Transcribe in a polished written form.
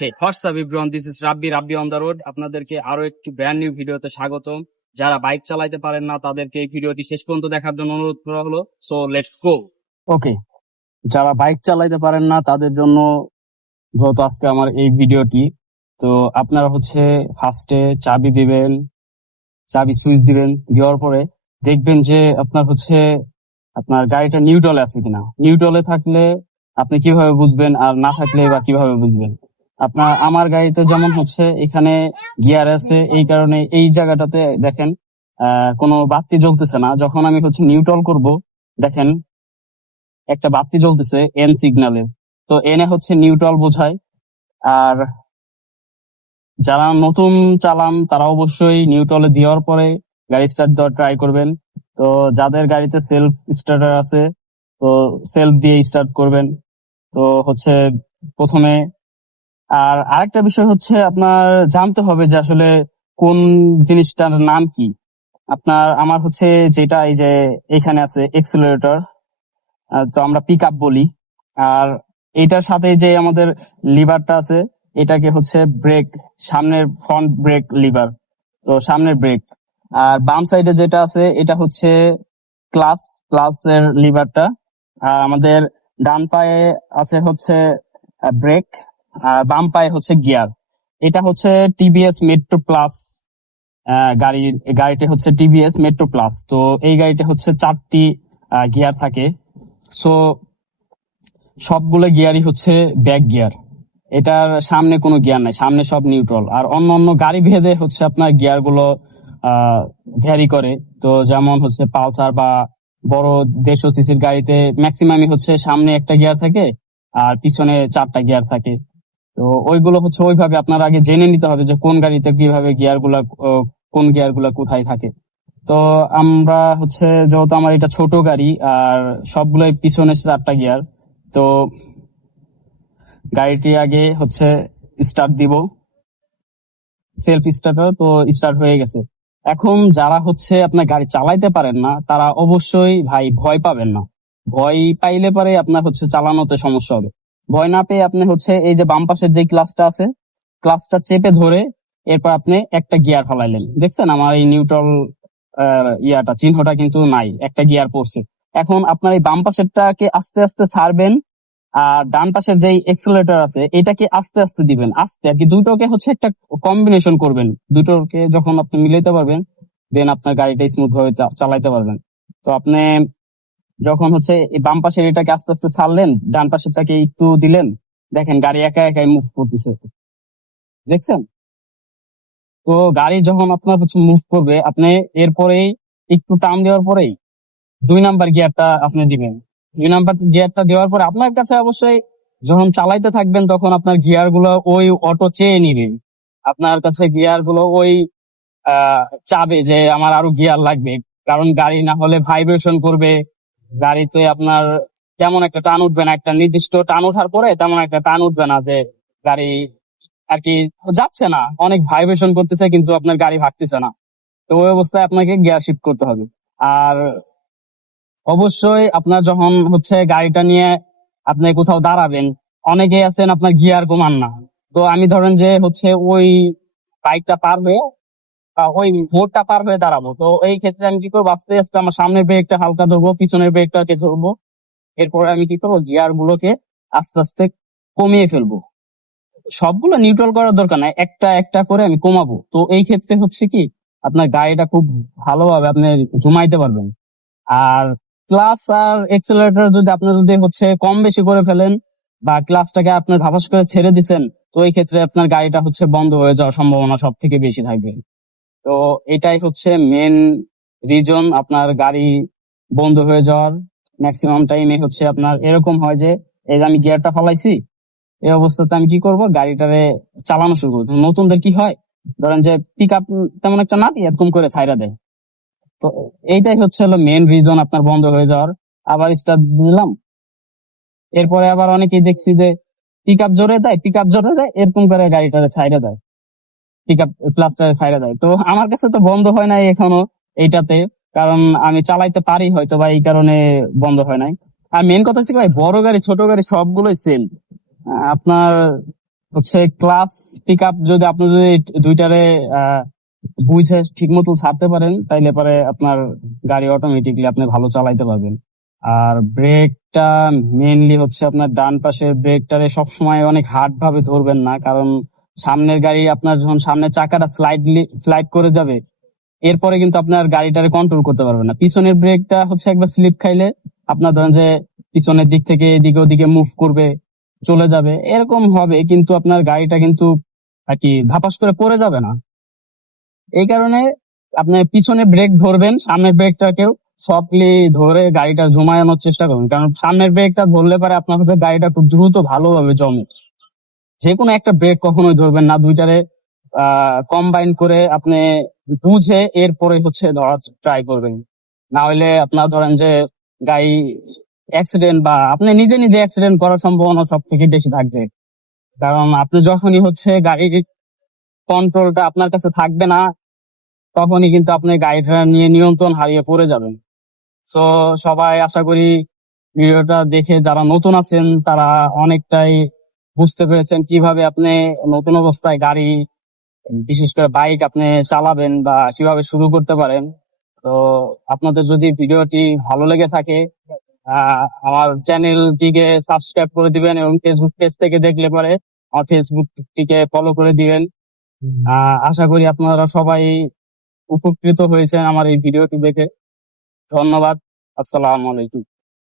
Hey, what's up everyone? This is Rabbi on the road. আপনাদেরকে আরো একটি brand new ভিডিওতে স্বাগতম। যারা বাইক চালাতে পারেন না তাদেরকে এই ভিডিওটি শেষ পর্যন্ত দেখার জন্য অনুরোধ করা হলো। So let's go. ওকে, যারা বাইক চালাতে পারেন না তাদের জন্য যেহেতু আজকে আমার এই ভিডিওটি, তো আপনারা হচ্ছে ফার্স্টে চাবি দিবেন, চাবি সুইচ দিবেন, দেওয়ার পরে দেখবেন যে আপনার গাড়িটা নিউট্রালে আছে কিনা। নিউট্রালে থাকলে আপনি কিভাবে বুঝবেন, আর না থাকলে বা কিভাবে বুঝবেন? আমার গাড়িতে যেমন এখানে গিয়ার আছে, এই কারণে এই জায়গাটাতে দেখেন কোনো বাতি জ্বলতেছে না। যখন আমি নিউট্রাল করব, দেখেন একটা বাতি জ্বলতেছে এন সিগন্যালের। তো এনে নিউট্রাল বোঝায়। আর যারা নতুন চালান তারা অবশ্যই নিউট্রালে দেওয়ার পরে গাড়ি স্টার্ট দেওয়ার ট্রাই করবেন। তো যাদের গাড়িতে সেলফ স্টার্টার আছে, তো সেলফ দিয়ে স্টার্ট করবেন। তো প্রথমে আর আরেকটা বিষয় আপনার জানতে হবে যে আসলে কোন জিনিসটার নাম কি। আমার যেটা এই যে এখানে আছে এক্সেলারেটর, তো আমরা পিক আপ বলি। আর এটার সাথে যে আমাদের লিভারটা আছে, এটাকে ব্রেক, সামনের ফ্রন্ট ব্রেক লিভার, তো সামনের ব্রেক। আর বাম সাইডে যেটা আছে এটা ক্লাসের লিভারটা। আর আমাদের ডান পায়ে আছে ব্রেক, আর বাম পায়ে গিয়ার। এটা টিভিএস মেট্রো প্লাস গাড়িটি টিভিএস মেট্রো প্লাস। তো এই গাড়িতে 4টি গিয়ার থাকে। সো সবগুলো গিয়ারই ব্যাক গিয়ার। এটার সামনে কোনো গিয়ার নাই, সামনে সব নিউট্রাল। আর অন্য অন্য গাড়ি ভেদে আপনার গিয়ার গুলো ভ্যারি করে। তো যেমন পালসার বা বড় 150 সিসির গাড়িতে ম্যাক্সিমামই সামনে একটা গিয়ার থাকে আর পিছনে 4টা গিয়ার থাকে। তো ওইগুলো ওইভাবে আপনার আগে জেনে নিতে হবে যে কোন গাড়িতে কিভাবে কোন গিয়ার গুলা কোথায় থাকে। তো আমরা যেহেতু আমার এটা ছোট গাড়ি আর সবগুলোই পিছনে 4টা গিয়ার, তো গাড়িটি আগে স্টার্ট দিব, সেলফ স্টার্টার। তো স্টার্ট হয়ে গেছে। এখন যারা আপনার গাড়ি চালাইতে পারেন না তারা অবশ্যই ভাই ভয় পাবেন না। ভয় পাইলে পরে আপনার চালানোতে সমস্যা হবে। ভয় না পেয়ে আপনি এই যে বাম পাশের যে ক্লাসটা আছে, ক্লাসটা চেপে ধরে এরপর আপনি একটা গিয়ার ফেলাইলেন। দেখছেন আমার এই নিউট্রাল চিহ্নটা কিন্তু নাই, একটা গিয়ার পড়ছে। এখন আপনার এই বাম পাশেরটাকে আস্তে আস্তে ছাড়বেন, আর ডান পাশের যে এক্সেলারেটর আছে এটাকে আস্তে আস্তে দিবেন, আস্তে আর কি। দুটোকে একটা কম্বিনেশন করবেন। দুটোকে যখন আপনি মিলাইতে পারবেন, দেন আপনার গাড়িটা স্মুথ ভাবে চালাইতে পারবেন। তো আপনি যখন এই বাম পাশের এটাকে আস্তে আস্তে ছাড়লেন, ডান পাশেরটাকে একটু দিলেন, দেখেন গাড়ি একা একাই মুভ করতেছে। দেখছেন? তো গাড়ি যখন আপনার মুভ করবে, আপনি এরপরেই একটু টান দেওয়ার পরেই 2 নাম্বার গিয়ারটা আপনি দিবেন। 2 নাম্বার গিয়ারটা দেওয়ার পরে আপনার কাছে অবশ্যই যখন চালাইতে থাকবেন তখন আপনার গিয়ার গুলো ওই অটো চেয়ে নিবে। আপনার কাছে গিয়ার গুলো ওই চাবে যে আমার আরো গিয়ার লাগবে। কারণ গাড়ি না হলে ভাইব্রেশন করবে, গাড়িতে আপনার তেমন একটা টান উঠবে না। একটা নির্দিষ্ট টান ওঠার পরে তেমন একটা টান উঠবে না, যে গাড়ি আর কি যাচ্ছে না, অনেক ভাইব্রেশন করতেছে কিন্তু আপনার গাড়ি ভাগতেছে না। তো ওই অবস্থায় আপনাকে গিয়ার শিফট করতে হবে। আর অবশ্যই আপনার যখন গাড়িটা নিয়ে আপনি কোথাও দাঁড়াবেন, অনেকেই আছেন আপনার গিয়ার কমান না। তো আমি ধরেন যে ওই বাইকটা পার হয়ে বা ওই মোড়টা পার হয়ে দাঁড়াবো, তো এই ক্ষেত্রে আমি কি করবো, আস্তে আস্তে আমার সামনের ব্রেকটা হালকা ধরবো, পিছনের ব্রেকটাকে ধরবো। এরপরে আমি কি করবো, গিয়ার গুলোকে আস্তে আস্তে কমিয়ে ফেলবো। সবগুলো নিউট্রাল করার দরকার নাই, একটা একটা করে আমি কমাবো। তো এই ক্ষেত্রে কি আপনার গাড়িটা খুব ভালোভাবে আপনি জমাইতে পারবেন। আর ক্লাস আর এক্সেলারেটর যদি আপনি কম বেশি করে ফেলেন বা ক্লাসটাকে আপনার ধাপাস করে ছেড়ে দিচ্ছেন, তো এই ক্ষেত্রে আপনার গাড়িটা বন্ধ হয়ে যাওয়ার সম্ভাবনা সব থেকে বেশি থাকবে। তো এটাই মেন রিজন আপনার গাড়ি বন্ধ হয়ে যাওয়ার। ম্যাক্সিমাম টাইমে আপনার এরকম হয় যে এই যে আমি গিয়ারটা ফলাইছি, এই অবস্থাতে আমি কি করব, গাড়িটারে চালানো শুরু করবো। নতুনদের কি হয়, ধরেন যে পিক আপ তেমন একটা না দিয়ে এরকম করে ছাইড়া দেয়। তো এইটাই হলো মেন রিজন আপনার বন্ধ হয়ে যাওয়ার। আবার স্টার্ট দিলাম, এরপরে আবার অনেকেই দেখছি যে পিক আপ জোরে দেয় এরকম করে গাড়িটারে ছাইড়া দেয়, পিক আপ ক্লাসটারে ছাইড়া দেয়। তো আমার কাছে তো বন্ধ হয় নাই এখনো এইটাতে, কারণ আমি চালাইতে পারি হয়তো বা এই কারণে বন্ধ হয় নাই। আর মেন কথা হচ্ছে কি ভাই, বড় গাড়ি ছোট গাড়ি সবগুলোই সেম। আপনার হচ্ছে ক্লাস পিক আপ যদি আপনি যদি দুইটারে বুঝে ঠিক মতো ছাড়তে পারেন, তাইলে পরে আপনার গাড়ি অটোমেটিকলি আপনি ভালো চালাইতে পারবেন। আর ব্রেকটা মেইনলি হচ্ছে আপনার ডান পাশের ব্রেকটারে সবসময় অনেক হার্ড ভাবে ধরবেন না, কারণ সামনের গাড়ি আপনার যখন সামনের চাকাটা স্লাইড করে যাবে, এরপরে কিন্তু আপনার গাড়িটারে কন্ট্রোল করতে পারবেন না। পিছনের ব্রেকটা হচ্ছে একবার স্লিপ খাইলে আপনার ধরেন যে পিছনের দিক থেকে এদিকে ওদিকে মুভ করবে, চলে যাবে, এরকম হবে, কিন্তু আপনার গাড়িটা কিন্তু আর কি ধাপাস করে পড়ে যাবে না। এই কারণে আপনি পিছনে ব্রেক ধরবেন, সামনের ব্রেকটাকেও সফটলি ধরে গাড়িটা জমানোর চেষ্টা করুন, কারণ সামনের ব্রেকটা ধরলে পারে আপনার হচ্ছে গাড়িটা খুব দ্রুত ভালোভাবে জমে। যে কোনো একটা ব্রেক কখনোই ধরবেন না, দুইটারে কম্বাইন করে আপনি বুঝে এরপরে হচ্ছে ধরার ট্রাই করবেন। না হলে আপনার ধরেন যে গাড়ি অ্যাক্সিডেন্ট বা আপনি নিজে নিজে অ্যাক্সিডেন্ট করার সম্ভাবনা সব থেকে বেশি থাকবে, কারণ আপনি যখনই হচ্ছে গাড়ির কন্ট্রোলটা আপনার কাছে থাকবে না, তখনই কিন্তু আপনি গাড়িটা নিয়ে নিয়ন্ত্রণ হারিয়ে পড়ে যাবেন। সো সবাই আশা করি ভিডিওটা দেখে যারা নতুন আছেন তারা অনেকটাই বুঝতে পেরেছেন কিভাবে আপনি নতুন অবস্থায় গাড়ি, বিশেষ করে বাইক আপনি চালাবেন বা কিভাবে শুরু করতে পারেন। তো আপনাদের যদি ভিডিওটি ভালো লেগে থাকে, আমার চ্যানেলটিকে সাবস্ক্রাইব করে দিবেন, এবং ফেসবুক পেজ থেকে দেখলে পরে আমার ফেসবুকটিকে ফলো করে দিবেন। আশা করি আপনারা সবাই উপকৃত হয়েছেন আমার এই ভিডিওটি দেখে। ধন্যবাদ। আসসালামু আলাইকুম।